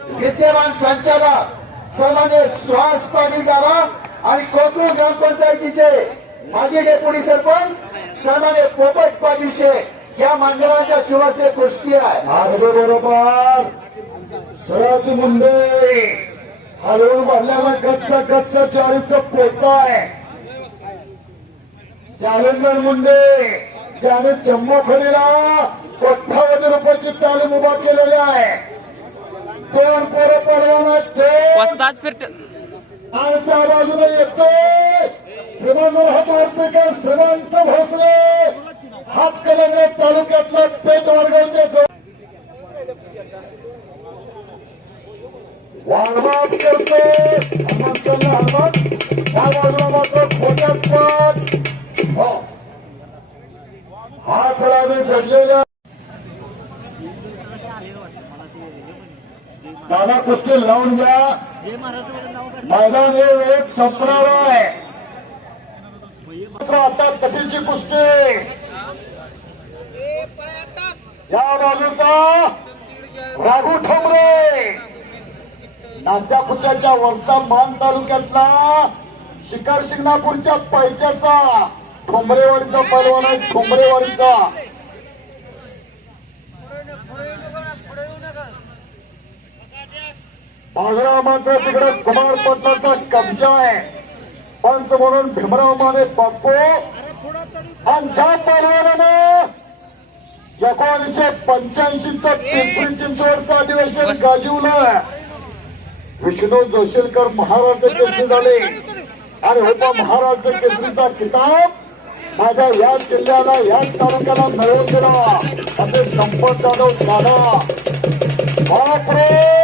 विद्यमान संचालक सन्मान्य सुहास पाटील गावा आणि कोथरूड ग्रामपंचायतीचे माजी डेप्युटी सरपंच सन्मान्य पोपट पाटील शेख या मंडळाच्या शिवस्ते कुस्ती आहे. बरोबर. सराची मुंडे. हळूहळू भरल्याला गच्च गच्च ज्वारीचं पोत आहे. जालंधर मुंडे. ज्याने जम्मूखडीला कोट्यावधी रुपयाची तालीम उभा केलेली आहे. दोन पोरं परवाना दोन वस्ताद फिर आणि त्या बाजूने येतोय. श्रीमंत हातवर्तेकर श्रीमंत भोसले. हातकलंगले तालुक्यातलं पेट वडगावचे वाढवाद हनुमंतांना हनुमंत त्या बाजूला मात्र खोट्यात पण हो. हा सलामी घडलेल्या दादा कुस्ती लावून घ्या. मैदान हे वेळेत संपणार आहे. आता कटीची कुस्ती. या बाजूचा राघू ठोंबरे. नांद्या खुद्याच्या वरचा मान तालुक्यातला शिकार शिंगणापूरच्या पैठ्याचा ठोंबरेवाडीचा पैलवान आहे ठोंबरेवाडीचा. आग्रा मात्र तिकडे कुमार पटनाचा कब्जा आहे. पंच म्हणून भीमराव माने बाप्पू आणि ज्या पैलवानानं एकोणीसशे पंच्याऐंशीचं पिंपरी चिंचवडचं अधिवेशन गाजवलं विष्णू जोशीलकर महाराष्ट्र केसरी झाले. आणि होता महाराष्ट्र केसरीचा किताब माझ्या या जिल्ह्याला या तालुक्याला मिळवून दिला. असे संपत जाधव दादा. बापरे!